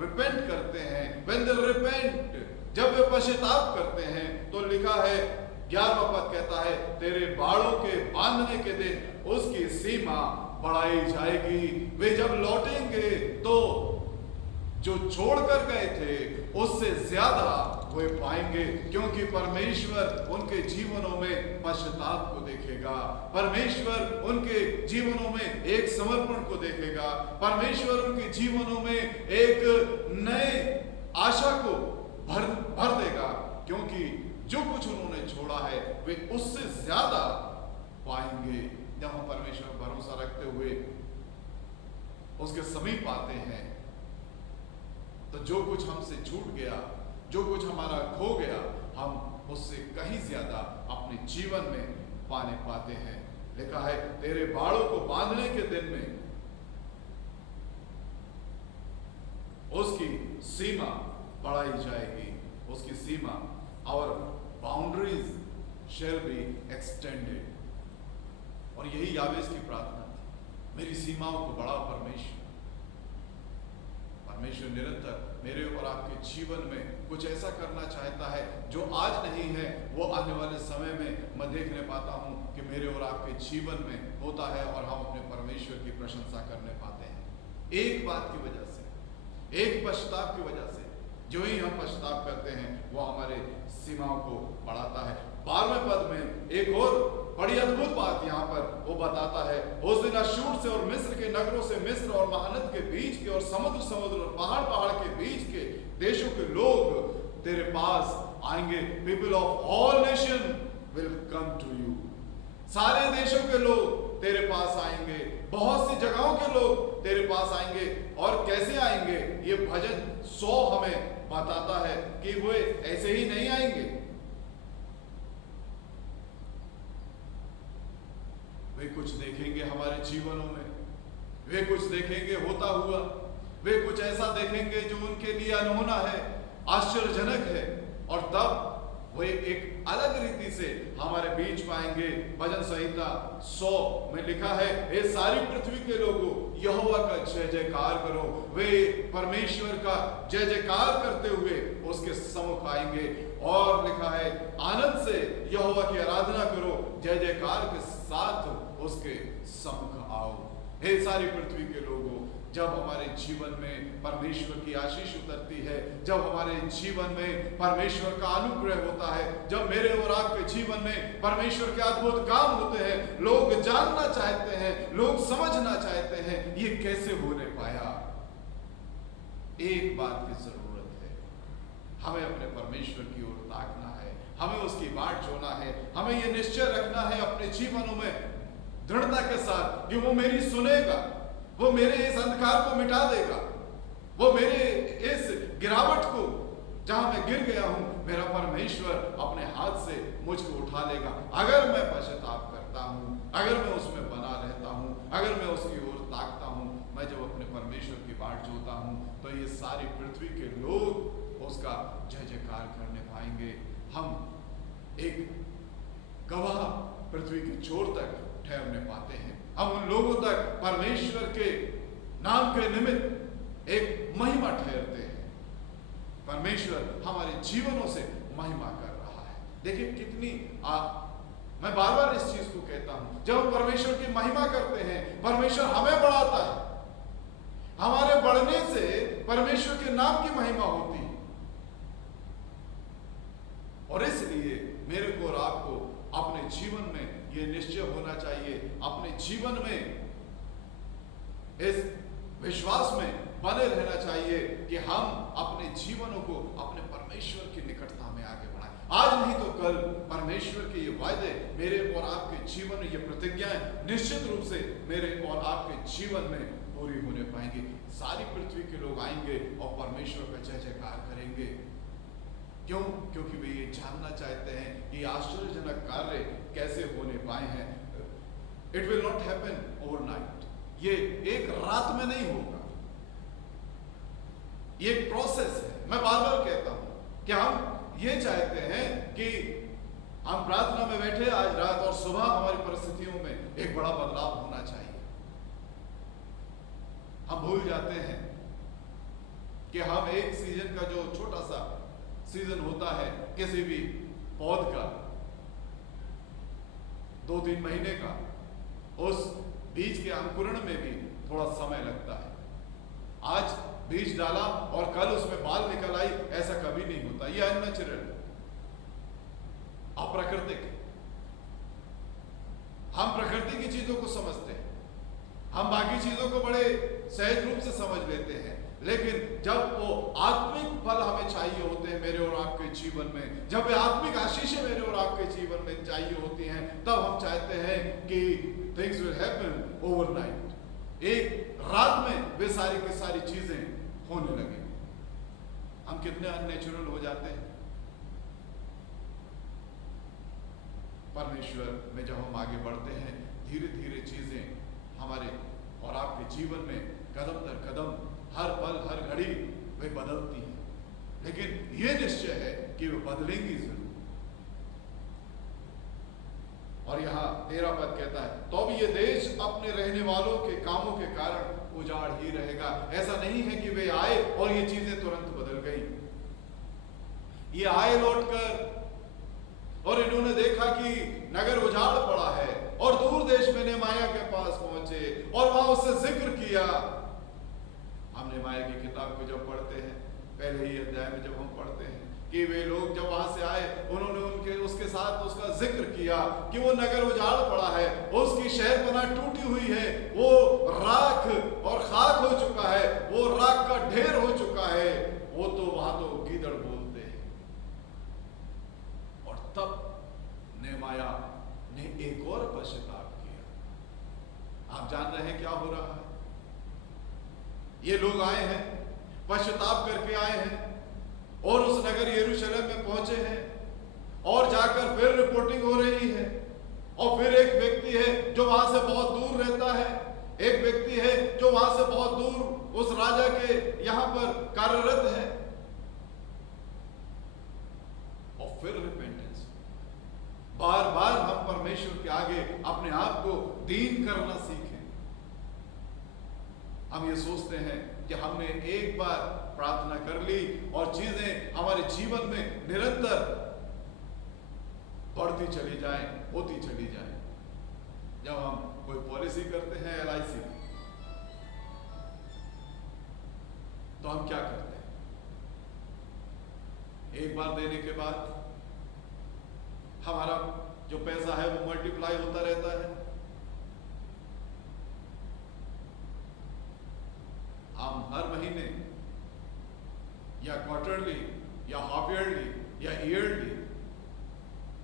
रिपेंट करते हैं, when they repent, जब वे पश्चाताप करते हैं, तो लिखा है 11वां पद कहता है, तेरे बाड़ों के बांधने के दिन उसकी सीमा बढ़ाई जाएगी। वे जब लौटेंगे तो जो छोड़कर गए थे उससे ज्यादा वे पाएंगे, क्योंकि परमेश्वर उनके जीवनों में पश्चाताप को देखेगा, परमेश्वर उनके जीवनों में एक समर्पण को देखेगा, परमेश्वर उनके जीवनों में एक नए आशा को भर देगा, क्योंकि जो कुछ उन्होंने छोड़ा है वे उससे ज्यादा पाएंगे। जब हम परमेश्वर पर भरोसा रखते हुए उसके समीप आते हैं तो जो कुछ हमसे छूट गया, जो कुछ हमारा खो गया, हम उससे कहीं ज्यादा अपने जीवन में पाते हैं। लिखा है, तेरे बाड़ों को बांधने के दिन में उसकी सीमा बढ़ाई जाएगी, उसकी सीमा, और बाउंड्रीज शैल बी एक्सटेंडेड। और यही यावेस की प्रार्थना थी, मेरी सीमाओं को बढ़ाओ परमेश्वर। परमेश्वर निरंतर मेरे और आपके जीवन में कुछ ऐसा करना चाहता है जो आज नहीं है, वो आने वाले समय में मैं देखने पाता हूं कि मेरे और आपके जीवन में होता है, और हम अपने परमेश्वर की प्रशंसा करने पाते हैं। एक बात की वजह से, एक पश्चाताप की वजह से, जो ही हम पश्चाताप करते हैं वो हमारे सीमाओं को बढ़ाता है। 12वें पद में एक और बड़ी अद्भुत बात यहाँ पर वो बताता है, उस दिन अश्शूर से और मिस्र के नगरों से, मिस्र और महानद के बीच के और समुद्र और पहाड़ के बीच के देशों के लोग तेरे पास आएंगे। People of all nation will come to you. सारे देशों के लोग तेरे पास आएंगे, बहुत सी जगहों के लोग तेरे पास आएंगे। और कैसे आएंगे, ये भजन 100 हमें बताता है कि वो ऐसे ही नहीं आएंगे, वे कुछ देखेंगे हमारे जीवनों में, वे कुछ देखेंगे होता हुआ, वे कुछ ऐसा देखेंगे जो उनके लिए अनहोना है, आश्चर्यजनक है, और तब वे एक अलग रीति से हमारे बीच पाएंगे। भजन संहिता 100 में लिखा है, हे सारी पृथ्वी के लोगों, यहोवा का जय जयकार करो। वे परमेश्वर का जय जयकार करते हुए उसके सम्मुख आएंगे। और लिखा है, आनंद से यहोवा की आराधना करो, जय जयकार के साथ उसके सम्मुख आओ। हे सारी पृथ्वी के लोगों, जब हमारे जीवन में परमेश्वर की आशीष उतरती है, जब हमारे जीवन में परमेश्वर का अनुग्रह होता है, जब मेरे और आपके जीवन में परमेश्वर के अद्भुत काम होते हैं, लोग जानना चाहते हैं, लोग समझना चाहते हैं ये कैसे होने पाया। एक बात की जरूरत है, हमें अपने परमेश्वर की ओर ताकना है, हमें उसकी बाट जोना है, हमें यह निश्चय रखना है अपने जीवनों में दृढ़ता के साथ कि वो मेरी सुनेगा, वो मेरे इस अंधकार को मिटा देगा, वो मेरे इस गिरावट को, जहां मैं गिर गया हूं, मेरा परमेश्वर अपने हाथ से मुझको उठा लेगा। अगर मैं पश्चाताप करता हूं, अगर मैं उसमें बना रहता हूं, अगर मैं उसकी ओर ताकता हूं, मैं जब अपने परमेश्वर की बाट जोता हूं, तो ये सारी पृथ्वी के लोग उसका जय जयकार करने पाएंगे। हम एक गवाह पृथ्वी के छोर तक ठहरने पाते हैं। हम उन लोगों तक परमेश्वर के नाम के निमित्त एक महिमा ठहरते हैं। परमेश्वर हमारे जीवनों से महिमा कर रहा है। देखिए कितनी मैं बार बार इस चीज को कहता हूं, जब हम परमेश्वर की महिमा करते हैं, परमेश्वर हमें बढ़ाता है, हमारे बढ़ने से परमेश्वर के नाम की महिमा होती है। और इसलिए मेरे को और आपको अपने जीवन में यह निश्चय होना चाहिए, अपने जीवन में इस विश्वास में बने रहना चाहिए कि हम अपने जीवनों को अपने परमेश्वर की निकटता में आगे बढ़ाएं। आज नहीं तो कल परमेश्वर के ये वायदे मेरे और आपके जीवन में, ये प्रतिज्ञाएं निश्चित रूप से मेरे और आपके जीवन में पूरी होने पाएंगी। सारी पृथ्वी के लोग आएंगे और परमेश्वर का जय जयकार करेंगे। क्यों? क्योंकि वे ये जानना चाहते हैं कि आश्चर्यजनक कार्य कैसे होने पाए हैं। It will not happen overnight, ये एक रात में नहीं होगा, ये एक प्रोसेस है। मैं बार बार कहता हूं कि हम ये चाहते हैं कि हम प्रार्थना में बैठे आज रात और सुबह हमारी परिस्थितियों में एक बड़ा बदलाव होना चाहिए। हम भूल जाते हैं कि हम एक सीजन का, जो छोटा सा सीजन होता है किसी भी पौध का, 2-3 महीने का, उस बीज के अंकुरण में भी थोड़ा समय लगता है। आज बीज डाला और कल उसमें बाल निकल आई, ऐसा कभी नहीं होता। ये अननेचुरल, अप्राकृतिक। हम प्रकृति की चीजों को समझते हैं, हम बाकी चीजों को बड़े सहज रूप से समझ लेते हैं, लेकिन जब वो आत्मिक फल हमें चाहिए होते हैं मेरे और आपके जीवन में, जब वे आत्मिक आशीषें मेरे और आपके जीवन में चाहिए होती हैं, तब हम चाहते हैं कि थिंग्स विल हैपन ओवरनाइट। एक रात में वे सारी की सारी चीजें होने लगे। हम कितने अननेचुरल हो जाते हैं। परमेश्वर में जब हम आगे बढ़ते हैं, धीरे धीरे चीजें हमारे और आपके जीवन में कदम दर कदम, हर पल हर घड़ी वे बदलती हैं, लेकिन ये निश्चय है कि वे बदलेंगी जरूर। और यहाँ 13 पद कहता है, तो भी ये देश अपने रहने वालों के कामों के कारण उजाड़ ही रहेगा। ऐसा नहीं है कि वे आए और ये चीजें तुरंत बदल गई। ये आए लौटकर और इन्होंने देखा कि नगर उजाड़ पड़ा है, और दूर देश में नेमाया के पास पहुंचे और वहां उससे जिक्र किया। हम नेमाया की किताब को जब पढ़ते हैं, पहले ही अध्याय में जब हम पढ़ते हैं कि वे लोग जब वहां से आए, उन्होंने उसके साथ उसका जिक्र किया कि वो नगर उजाड़ पड़ा है, उसकी शहरपनाह टूटी हुई है, वो राख और खाक हो चुका है, वो राख का ढेर हो चुका है। वो तो वहां तो गीदड़ बोलते हैं। और तब नेमाया ने एक और पश्चाताप किया। आप जान रहे हैं क्या हो रहा है? ये लोग आए हैं, पश्चाताप करके आए हैं और उस नगर यरूशलेम में पहुंचे हैं, और जाकर फिर रिपोर्टिंग हो रही है। और फिर एक व्यक्ति है जो वहां से बहुत दूर रहता है, एक व्यक्ति है जो वहां से बहुत दूर उस राजा के यहां पर कार्यरत है, और फिर रिपेंटेंस। बार बार हम परमेश्वर के आगे अपने आप को दीन करना सीखें। हम ये सोचते हैं कि हमने एक बार प्रार्थना कर ली और चीजें हमारे जीवन में निरंतर बढ़ती चली जाएं, होती चली जाएं। जब हम कोई पॉलिसी करते हैं LIC, तो हम क्या करते हैं? एक बार देने के बाद हमारा जो पैसा है वो मल्टीप्लाई होता रहता है। हम हर महीने या क्वार्टरली या हाफ ईयरली या ईयरली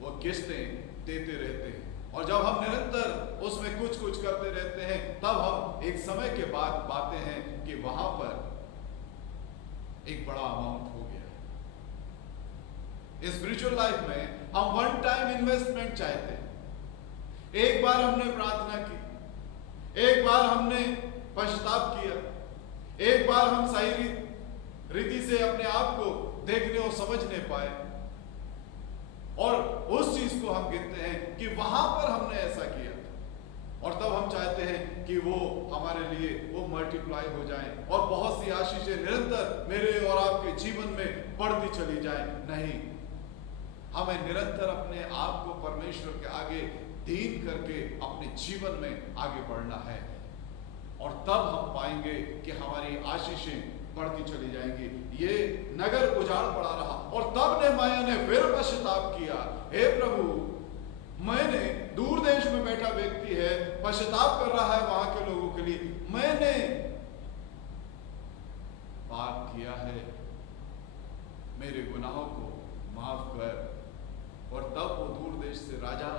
वो किस्तें देते रहते हैं, और जब हम निरंतर उसमें कुछ कुछ करते रहते हैं, तब हम एक समय के बाद पाते हैं कि वहां पर एक बड़ा अमाउंट हो गया है। स्पिरिचुअल लाइफ में हम वन टाइम इन्वेस्टमेंट चाहते हैं। एक बार हमने प्रार्थना की, एक बार हमने पश्चाताप किया, एक बार हम सही रीति से अपने आप को देखने और समझने पाए, और उस चीज को हम गिनते हैं कि वहां पर हमने ऐसा किया था, और तब हम चाहते हैं कि वो हमारे लिए वो मल्टीप्लाई हो जाए और बहुत सी आशीषें निरंतर मेरे और आपके जीवन में बढ़ती चली जाए। नहीं, हमें निरंतर अपने आप को परमेश्वर के आगे दीन करके अपने जीवन में आगे बढ़ना है, और तब हम पाएंगे कि हमारी आशीषें बढ़ती चली जाएंगी। ये नगर उजाड़ पड़ा रहा, और तब नेमाया ने फिर पश्चाताप किया, हे प्रभु, मैंने दूर देश में बैठा व्यक्ति है, पश्चाताप कर रहा है वहां के लोगों के लिए, मैंने पाप किया है, मेरे गुनाहों को माफ कर। और तब वो दूर देश से राजा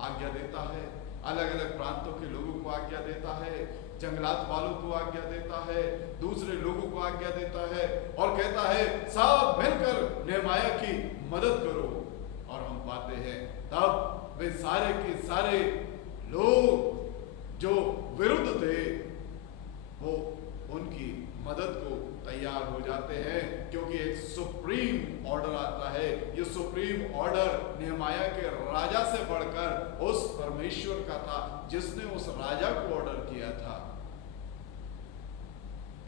आज्ञा देता है, अलग अलग प्रांतों के लोगों को आज्ञा देता है, जंगलात वालों को आज्ञा देता है, दूसरे लोगों को आज्ञा देता है, और कहता है सब मिलकर नेमाया की मदद करो। और हम पाते हैं तब वे सारे के सारे लोग जो विरुद्ध थे वो उनकी मदद को तैयार हो जाते हैं, क्योंकि एक सुप्रीम ऑर्डर आता है। ये सुप्रीम ऑर्डर नेहमाया के राजा से बढ़कर उस परमेश्वर का था जिसने उस राजा को ऑर्डर किया था।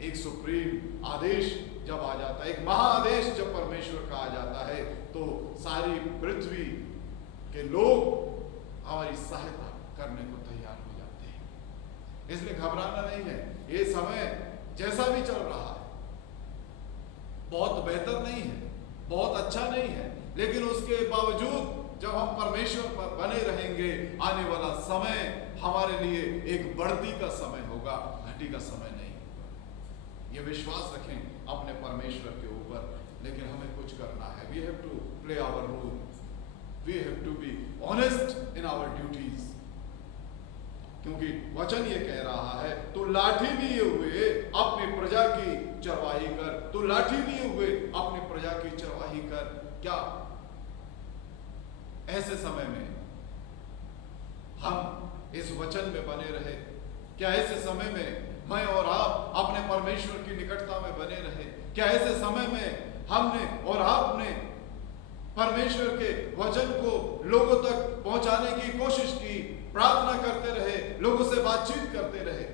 एक सुप्रीम आदेश जब आ जाता है, एक महाआदेश जब परमेश्वर का आ जाता है, तो सारी पृथ्वी के लोग हमारी सहायता करने को तैयार हो जाते हैं। इसलिए घबराना नहीं है। ये समय जैसा भी चल रहा है, बहुत बेहतर नहीं है, बहुत अच्छा नहीं है, लेकिन उसके बावजूद जब हम परमेश्वर पर बने रहेंगे, आने वाला समय हमारे लिए एक बढ़ती का समय होगा, घटी का समय नहीं होगा। ये विश्वास रखें अपने परमेश्वर के ऊपर। लेकिन हमें कुछ करना है। We have to play our role, we have to be honest in our duties. क्योंकि वचन ये कह रहा है, तू लाठी लिए हुए अपनी प्रजा की चरवाही कर, तू लाठी लिए हुए अपनी प्रजा की चरवाही कर। क्या ऐसे समय में हम इस वचन में बने रहे? क्या ऐसे समय में मैं और आप अपने परमेश्वर की निकटता में बने रहे? क्या ऐसे समय में हमने और आपने परमेश्वर के वचन को लोगों तक पहुंचाने की कोशिश की, प्रार्थना करते रहे, लोगों से बातचीत करते रहे?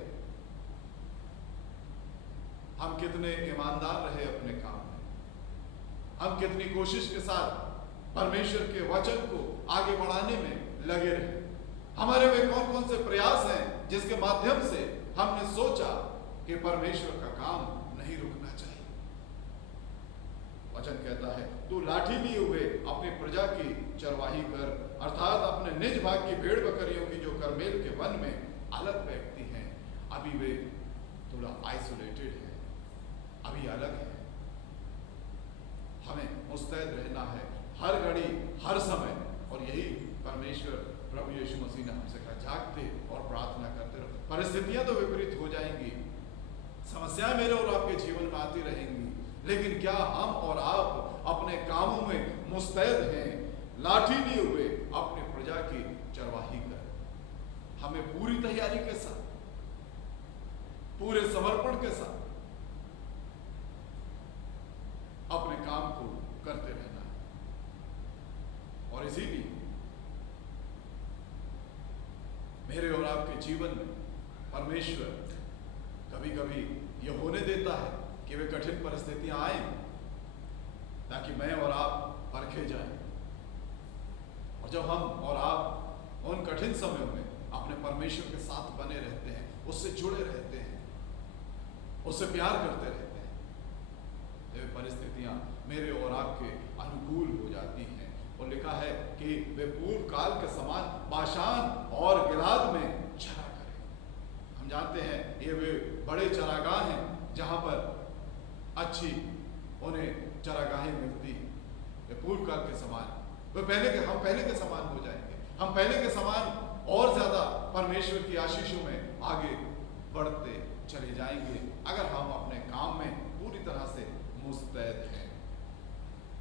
हम कितने ईमानदार रहे अपने काम में? हम कितनी कोशिश के साथ परमेश्वर के वचन को आगे बढ़ाने में लगे रहे? हमारे में कौन कौन से प्रयास हैं जिसके माध्यम से हमने सोचा कि परमेश्वर का काम नहीं रुकना चाहिए? वचन कहता है, तू लाठी लिए हुए अपनी प्रजा की चरवाही कर, अर्थात अपने निज भाग की भेड़ बकरियों की जो करमेल के वन में अलग बैठती हैं। अभी वे थोड़ा आइसोलेटेड है, अभी अलग है। हमें मुस्तैद रहना है हर घड़ी, हर समय। और यही परमेश्वर प्रभु यीशु मसीह ने हमसे कहा, जागते और प्रार्थना करते रहो। परिस्थितियां तो विपरीत हो जाएंगी, समस्याएं मेरे और आपके जीवन में आती रहेंगी, लेकिन क्या हम और आप अपने कामों में मुस्तैद हैं, लाठी लिए हुए अपने प्रजा की चरवाही कर? हमें पूरी तैयारी के साथ, पूरे समर्पण के साथ अपने काम को करते रहना है। और इसीलिए मेरे और आपके जीवन में परमेश्वर कभी कभी यह होने देता है कि वे कठिन परिस्थितियां आए, ताकि मैं और आप परखे जाएं। और जब हम और आप उन कठिन समयों में अपने परमेश्वर के साथ बने रहते हैं, उससे जुड़े रहते हैं, उससे प्यार करते रहते हैं, तो परिस्थितियां मेरे और आपके अनुकूल हो जाती हैं। और लिखा है कि वे पूर्व काल के समान बाशान और गिलाद में चरा करें। हम जानते हैं ये वे बड़े चरागाह हैं जहां पर अच्छी उन्हें चरागाहें मिलती हैं। वे पूर्व काल के समान, वे हम पहले के समान हो जाएंगे। हम पहले के समान और ज्यादा परमेश्वर की आशीषों में आगे बढ़ते चले जाएंगे, अगर हम अपने काम में पूरी तरह से मुस्तैद हैं।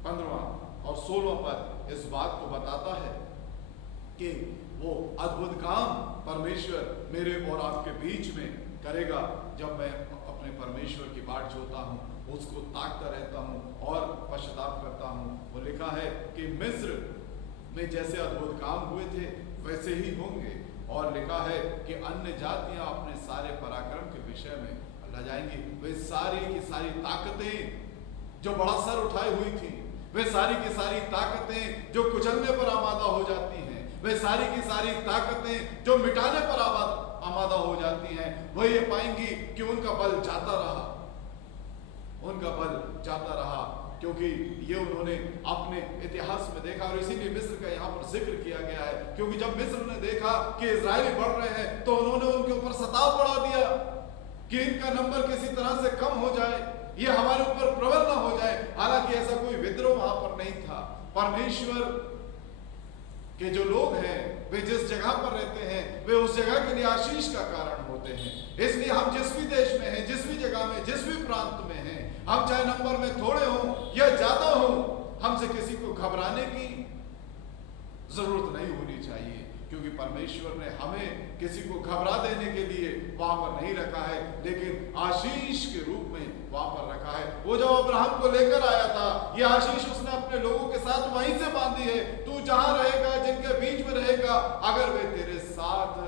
15वां और 16वां पद इस बात को बताता है कि वो अद्भुत काम परमेश्वर मेरे और आपके बीच में करेगा जब मैं अपने परमेश्वर की बाट जोता हूँ, उसको ताकता रहता हूँ और पश्चाताप करता हूँ। वो लिखा है कि मिस्र में जैसे अद्भुत काम हुए थे वैसे ही होंगे। और लिखा है कि अन्य जातियां अपने सारे पराक्रम के विषय में लजाएंगी। वे सारी की सारी ताकतें जो बड़ा सर उठाए हुई थी, वे सारी की सारी ताकतें जो कुचलने पर आमादा हो जाती हैं, वे सारी की सारी ताकतें जो मिटाने पर आमादा हो जाती हैं, वह ये पाएंगी कि उनका बल जाता रहा, उनका बल जाता रहा, क्योंकि ये उन्होंने अपने इतिहास में देखा। और इसीलिए मिस्र का यहाँ पर जिक्र किया गया है, क्योंकि जब मिस्र ने देखा कि इजरायली बढ़ रहे हैं तो उन्होंने उनके ऊपर सताव बढ़ा दिया कि इनका नंबर किसी तरह से कम हो जाए, ये हमारे ऊपर प्रबल ना हो जाए। हालांकि ऐसा कोई विद्रोह वहां पर नहीं था। परमेश्वर के जो लोग हैं वे जिस जगह पर रहते हैं वे उस जगह के लिए आशीष का कारण होते हैं। इसलिए हम जिस भी देश में हैं, जिस भी जगह में, जिस भी प्रांत में हैं, हम चाहे नंबर में थोड़े हों या ज्यादा हो, हमसे किसी को घबराने की जरूरत नहीं होनी चाहिए, क्योंकि परमेश्वर ने हमें किसी को घबरा देने के लिए वहां पर नहीं रखा है, लेकिन आशीष के रूप में वहां पर रखा है। वो जब अब्राहम को लेकर आया था, ये आशीष उसने अपने लोगों के साथ वहीं से बांधी है। तू जहां रहेगा, जिनके बीच में रहेगा, अगर वे तेरे साथ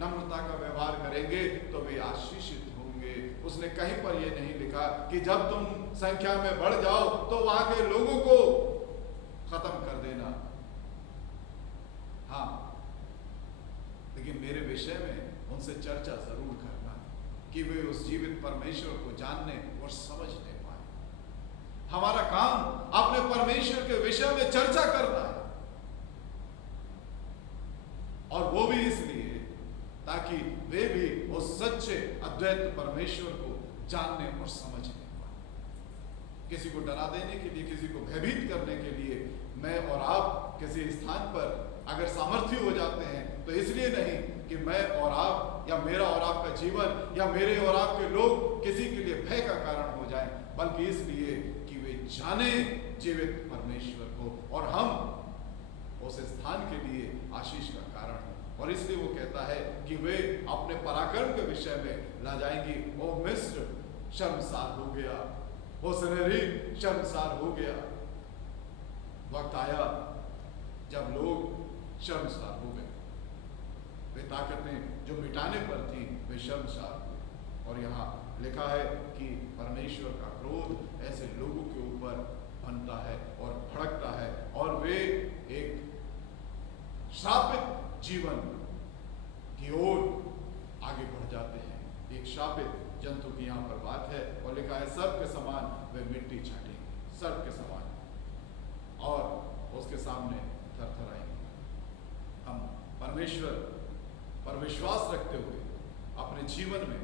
नम्रता का व्यवहार करेंगे तो वे आशीषित होंगे। उसने कहीं पर यह नहीं लिखा कि जब तुम संख्या में बढ़ जाओ तो वहां के लोगों को खत्म कर देना। हाँ, लेकिन मेरे विषय में उनसे चर्चा जरूर करना कि वे उस जीवित परमेश्वर को जानने और समझने पाए। हमारा काम अपने परमेश्वर के विषय में चर्चा करना है, और वो भी इसलिए ताकि वे भी उस सच्चे अद्वैत परमेश्वर को जानने और समझने पाए। किसी को डरा देने के लिए, किसी को भयभीत करने के लिए मैं और आप किसी स्थान पर अगर सामर्थ्य हो जाते हैं तो इसलिए नहीं कि मैं और आप या मेरा और आपका जीवन या मेरे और आपके लोग किसी के लिए भय का कारण हो जाएं, बल्कि इसलिए कि वे जाने जीवित परमेश्वर को और हम उस स्थान के लिए आशीष का कारण हो। और इसलिए वो कहता है कि वे अपने पराक्रम के विषय में ला जाएंगी। वो मिस्र शर्मसार हो गया, वो सनहेरीब शर्मसार हो गया। वक्त आया जब लोग शर्मसार हो गए, वे ताकतें जो मिटाने पर थी वे शर्मसार हुए। और यहाँ लिखा है कि परमेश्वर का क्रोध ऐसे लोगों के ऊपर बनता है और भड़कता है, और वे एक श्रापित जीवन की ओर आगे बढ़ जाते हैं। एक श्रापित जंतु की यहाँ पर बात है, और लिखा है सर्प के समान वे मिट्टी चाटेंगे, सर्प के समान, और उसके सामने थरथराएंगे। हम परमेश्वर पर विश्वास रखते हुए अपने जीवन में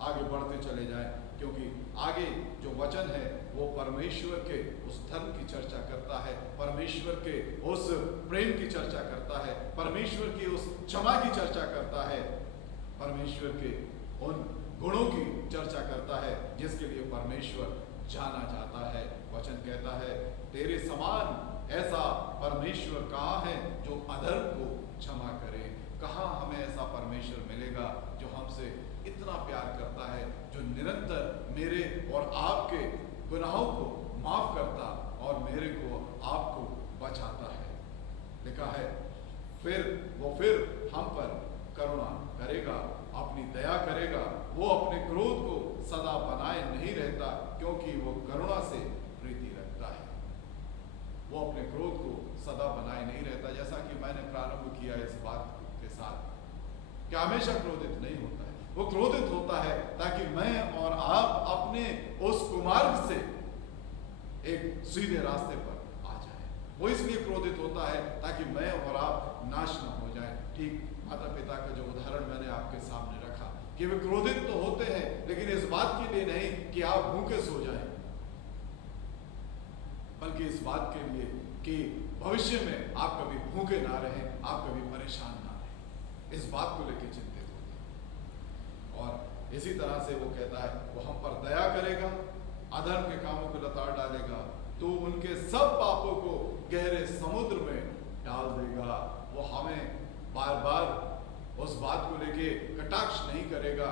आगे बढ़ते चले जाएं, क्योंकि आगे जो वचन है वो परमेश्वर के उस धर्म की चर्चा करता है, परमेश्वर के उस प्रेम की चर्चा करता है, परमेश्वर की उस क्षमा की चर्चा करता है, परमेश्वर के उन गुणों की चर्चा करता है जिसके लिए परमेश्वर जाना जाता है। वचन कहता है तेरे समान ऐसा परमेश्वर कहाँ है जो अधर्म को क्षमा करे। कहाँ हमें ऐसा परमेश्वर मिलेगा जो हमसे इतना प्यार करता है, जो निरंतर मेरे और आपके गुनाहों को माफ करता और मेरे को आपको बचाता है। लिखा है फिर हम पर करुणा करेगा, अपनी दया करेगा। वो अपने क्रोध को सदा बनाए नहीं रहता, क्योंकि वो करुणा से प्रीति रखता है। वो अपने क्रोध को सदा बनाए नहीं रहता, जैसा कि मैंने प्रारंभ किया इस बात के साथ कि हमेशा क्रोधित नहीं होता है। वो क्रोधित होता है ताकि मैं और आप अपने उस कुमार्ग से एक सीधे रास्ते पर आ जाए। वो इसलिए क्रोधित होता है ताकि मैं और आप नाश न हो जाए। ठीक माता पिता का जो उदाहरण मैंने आपके सामने रखा कि वे क्रोधित तो होते हैं, लेकिन इस बात के लिए नहीं कि आप भूखे सो जाएं, बल्कि इस बात के लिए कि भविष्य में आप कभी भूखे ना रहें, आप कभी परेशान ना रहें। इस बात को लेकर चिंतित होते हैं। और इसी तरह से वो कहता है वो हम पर दया करेगा, अधर्म के कामों को लताड़ डालेगा, तो उनके सब पापों को गहरे समुद्र में डाल देगा। वो हमें बार बार उस बात को लेके कटाक्ष नहीं करेगा,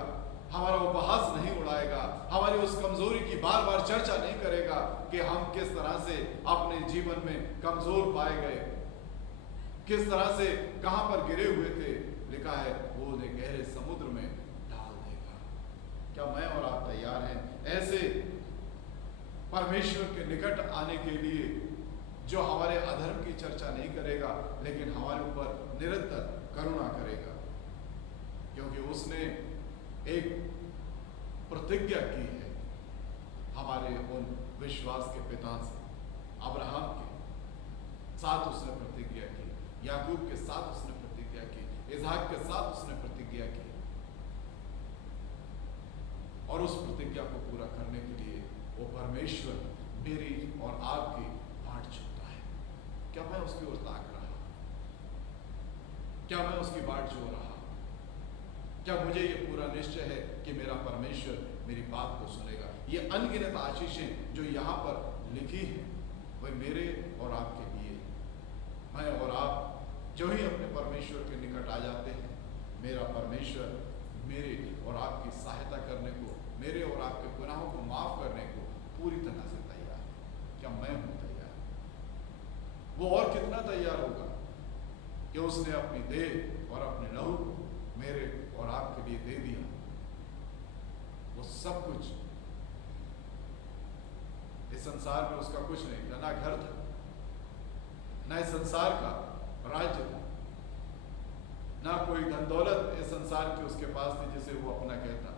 हमारा उपहास नहीं उड़ाएगा, हमारी उस कमजोरी की बार बार चर्चा नहीं करेगा कि हम किस तरह से अपने जीवन में कमजोर पाए गए, किस तरह से कहां पर गिरे हुए थे। लिखा है वो उन्हें गहरे समुद्र में डाल देगा। क्या मैं और आप तैयार हैं ऐसे परमेश्वर के निकट आने के लिए, जो हमारे अधर्म की चर्चा नहीं करेगा लेकिन हमारे ऊपर निरंतर करुणा करेगा? क्योंकि उसने एक प्रतिज्ञा की है हमारे उन विश्वास के पिता से, अब्राहम के साथ उसने प्रतिज्ञा की, याकूब के साथ उसने प्रतिज्ञा की, इसहाक के साथ उसने प्रतिज्ञा की, और उस प्रतिज्ञा को पूरा करने के लिए वो परमेश्वर मेरी और आपकी बाट चुनता है। क्या मैं उसकी ओर ताक रहा? क्या मैं उसकी बाट जो रहा? क्या मुझे ये पूरा निश्चय है कि मेरा परमेश्वर मेरी बात को सुनेगा? ये अनगिनत आशीषें जो यहाँ पर लिखी हैं वह मेरे और आपके लिए। मैं और आप जो ही अपने परमेश्वर के निकट आ जाते हैं, मेरा परमेश्वर मेरे और आपकी सहायता करने को, मेरे और आपके गुनाहों को माफ करने को पूरी तरह से तैयार है। क्या मैं हूं तैयार? वो और कितना तैयार होगा कि उसने अपनी देह और अपने लहू को मेरे और आपके लिए दे दिया। वो सब कुछ, इस संसार में उसका कुछ नहीं था, ना घर था, ना इस संसार का राज्य था, ना कोई धन दौलत इस संसार की उसके पास थी जिसे वो अपना कहता।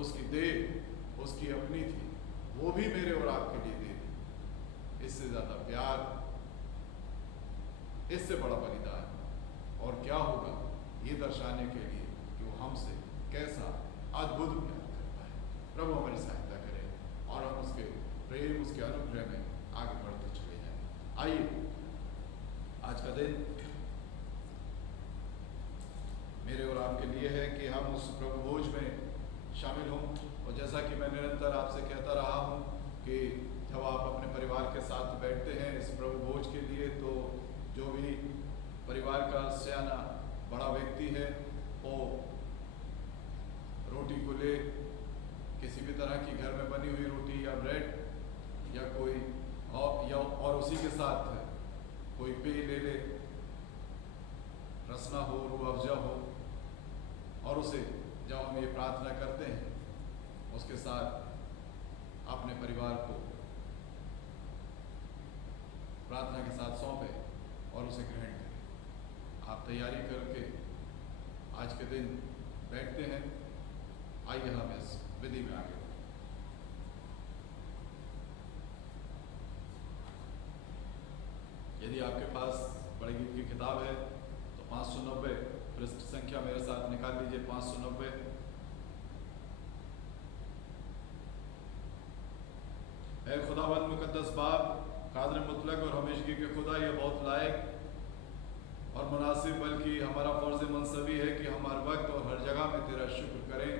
उसकी देह उसकी अपनी थी, वो भी मेरे और आपके लिए दे दी। इससे ज़्यादा प्यार, इससे बड़ा बलिदान और क्या होगा, ये दर्शाने के लिए कि वो हमसे कैसा अद्भुत प्यार करता है। प्रभु हमारी सहायता करे और हम उसके प्रेम, उसके अनुग्रह में आगे बढ़ते चले जाएं। आइए, आज का दिन मेरे और आपके लिए है कि हम उस प्रभु भोज में शामिल हों। और जैसा कि मैं निरंतर आपसे कहता रहा हूँ कि जब आप अपने परिवार के साथ बैठते हैं इस प्रभु भोज के लिए, तो जो भी परिवार का सियाना बड़ा व्यक्ति है वो रोटी को ले, किसी भी तरह की घर में बनी हुई रोटी या ब्रेड या कोई और उसी के साथ कोई पेय ले ले, रसना हो, रूह अफ़ज़ा हो, और उसे जब हम ये प्रार्थना करते हैं उसके साथ अपने परिवार को प्रार्थना के साथ सौंपे और उसे ग्रहण करें। आप तैयारी करके आज के दिन बैठते हैं। आइए हम इस विधि में आगे बढ़ें। यदि आपके पास बड़े गीत की किताब है तो 590 पृष्ठ संख्या मेरे साथ निकाल लीजिए। 590। ऐ खुदावंद मुकद्दस बाप, कादिर मुतलक और हमेशगी के खुदा, ये बहुत लायक और मुनासिब बल्कि हमारा फ़र्ज़ मनसबी है कि हम हर वक्त और हर जगह में तेरा शुक्र करें।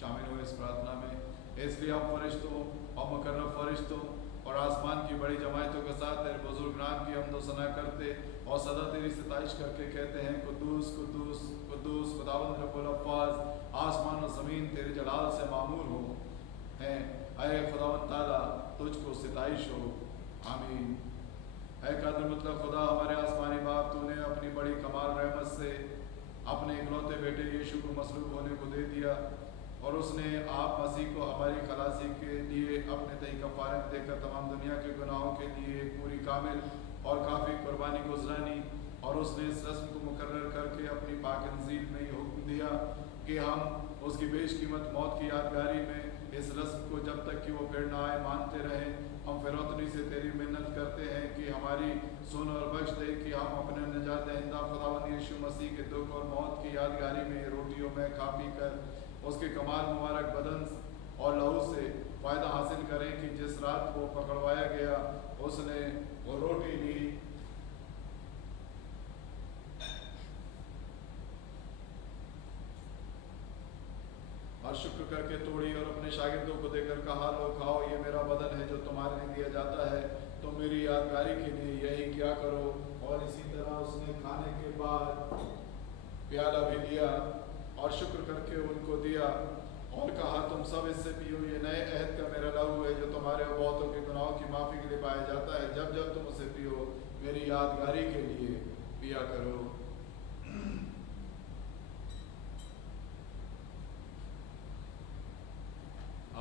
शामिल हुए इस प्रार्थना में, इसलिए हम फरिश्तों और मुकर्रम फरिश्तों और आसमान की बड़ी जमायतों के साथ तेरे बुजुर्ग नाम की हम्द व सना करते और सदा तेरी सिताइश करके कहते हैं, कुद्दूस कुद्दूस कुद्दूस खुदावंद रब्बुल अफ़्फ़ाज़, आसमान और ज़मीन तेरे जलाल से मामूर हो हैं। ऐ खुदावंद ताला, तुझको सिताइश हो। आमीन। ऐ कादिर मुतलक खुदा, हमारे आसमानी बाप, तूने अपनी बड़ी कमाल रहमत से अपने इकलौते बेटे यीशु को मसलूब होने को दे दिया और उसने आप मसीह को हमारी खलासी के लिए अपने तय कफ़ारे में देकर तमाम दुनिया के गुनाहों के लिए एक पूरी कामिल और काफ़ी कुर्बानी गुजरानी। और उसने इस रस्म को मुकर्रर करके अपनी पाक इंजील में ये हुक्म दिया कि हम उसकी बेशकीमत मौत की यादगारी में इस रस्म को जब तक कि वो फिर ना आए मानते रहें। हम फिरौतनी से तेरी मिन्नत करते हैं कि हमारी सुन और बख्श दे कि हम अपने निजात दहिंदा खुदावंद यीशु मसीह के दुख और मौत की यादगारी में रोटियों में खा पी कर उसके कमाल मुबारक बदन और लहू से फ़ायदा हासिल करें कि जिस रात वो पकड़वाया गया उसने वो रोटी ली और शुक्र करके तोड़ी और अपने शागिर्दों को देकर कहा, लो खाओ, ये मेरा बदन है जो तुम्हारे लिए दिया जाता है, तो मेरी यादगारी के लिए यही क्या करो। और इसी तरह उसने खाने के बाद प्याला भी लिया और शुक्र करके उनको दिया और कहा, तुम सब इससे पियो, ये नए अहद का मेरा लहू है जो तुम्हारे और बहुतों के गुनाहों की माफ़ी के लिए पाया जाता है। जब जब तुम उसे पियो, मेरी यादगारी के लिए पिया करो।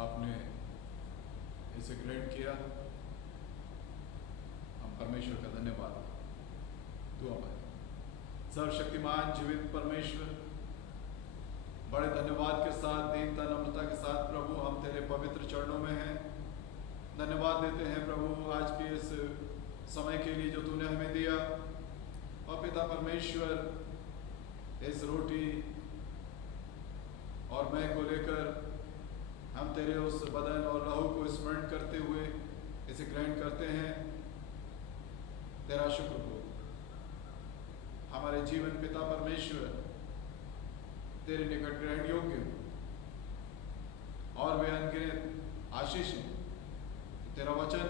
आपने इसे ग्रहण किया, हम परमेश्वर का धन्यवाद। दुआ में सर्वशक्तिमान जीवित परमेश्वर, बड़े धन्यवाद के साथ, दीनता नम्रता के साथ प्रभु हम तेरे पवित्र चरणों में हैं। धन्यवाद देते हैं प्रभु आज के इस समय के लिए जो तूने हमें दिया। और पिता परमेश्वर, इस रोटी और मैं को लेकर हम तेरे उस बदन और लहू को स्मरण करते हुए इसे ग्रहण करते हैं। तेरा शुक्र हो। हमारे जीवन पिता परमेश्वर तेरे निकट ग्रहण योग्य और वे अनगिनत आशीषें तेरा वचन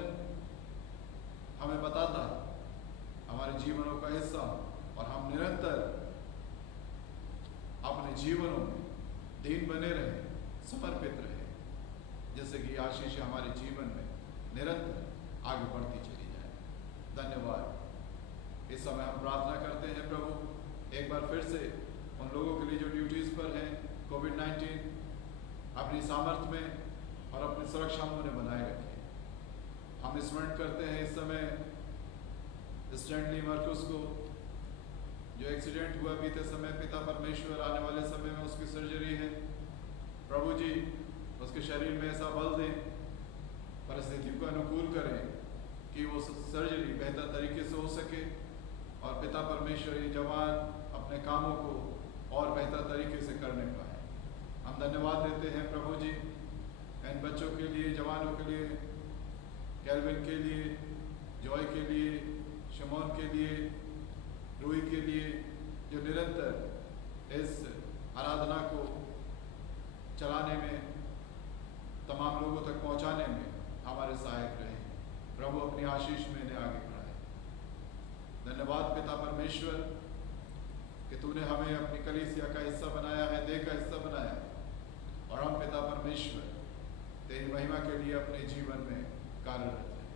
हमें बताता है, हमारे जीवनों का हिस्सा, और हम निरंतर अपने जीवनों में दीन बने रहें, समर्पित रहें, जैसे कि आशीष हमारे जीवन में निरंतर आगे बढ़ती चली जाए। धन्यवाद। इस समय हम प्रार्थना करते हैं प्रभु, एक बार फिर से उन लोगों के लिए जो ड्यूटीज़ पर हैं, कोविड-19 अपनी सामर्थ्य में और अपनी सुरक्षा में उन्हें बनाए रखें। हम स्मरण करते हैं इस समय स्टैनली मार्कस को, जो एक्सीडेंट हुआ बीते समय। पिता परमेश्वर, आने वाले समय में उसकी सर्जरी है। प्रभु जी, उसके शरीर में ऐसा बल दें परिस्थितियों को अनुकूल करें कि वो सर्जरी बेहतर तरीके से हो सके और पिता परमेश्वर ये जवान अपने कामों को और बेहतर तरीके से करने पाए। हम धन्यवाद देते हैं प्रभु जी इन बच्चों के लिए, जवानों के लिए, कैल्विन के लिए, जॉय के लिए, शमौन के लिए, रूही के लिए, जो निरंतर इस आराधना को चलाने में, तमाम लोगों तक पहुंचाने में हमारे सहायक रहे। प्रभु अपनी आशीष में इन्हें आगे बढ़ाए। धन्यवाद पिता परमेश्वर कि तूने हमें अपनी कलीसिया का हिस्सा बनाया है, देह का हिस्सा बनाया, और हम पिता परमेश्वर तेरी महिमा के लिए अपने जीवन में कार्यरत हैं।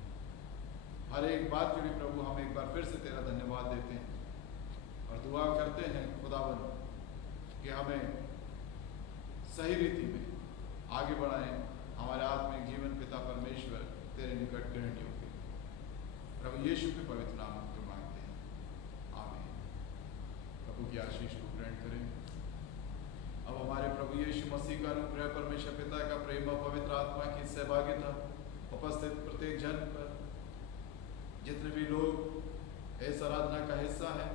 हर एक बात के लिए प्रभु हम एक बार फिर से तेरा धन्यवाद देते हैं और दुआ करते हैं खुदावन कि हमें सही रीति में आगे बढ़ाएं, हमारे आत्मिक जीवन पिता परमेश्वर तेरे निकट ग्रहण योग्य। प्रभु यीशु के पवित्र नाम को मांगते हैं, आमीन। प्रभु की आशीष को ग्रहण करें। अब हमारे प्रभु यीशु मसीह का अनुग्रह, परमेश्वर पिता का प्रेम और पवित्र आत्मा की सहभागिता उपस्थित प्रत्येक जन पर, जितने भी लोग इस आराधना का हिस्सा हैं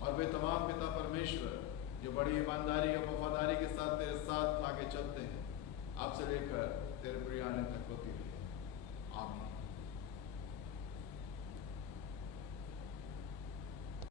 और वे तमाम पिता परमेश्वर जो बड़ी ईमानदारी और वफादारी के साथ तेरे साथ आगे चलते हैं, आपसे लेकर तेरे प्रिय आने तक होती रहे।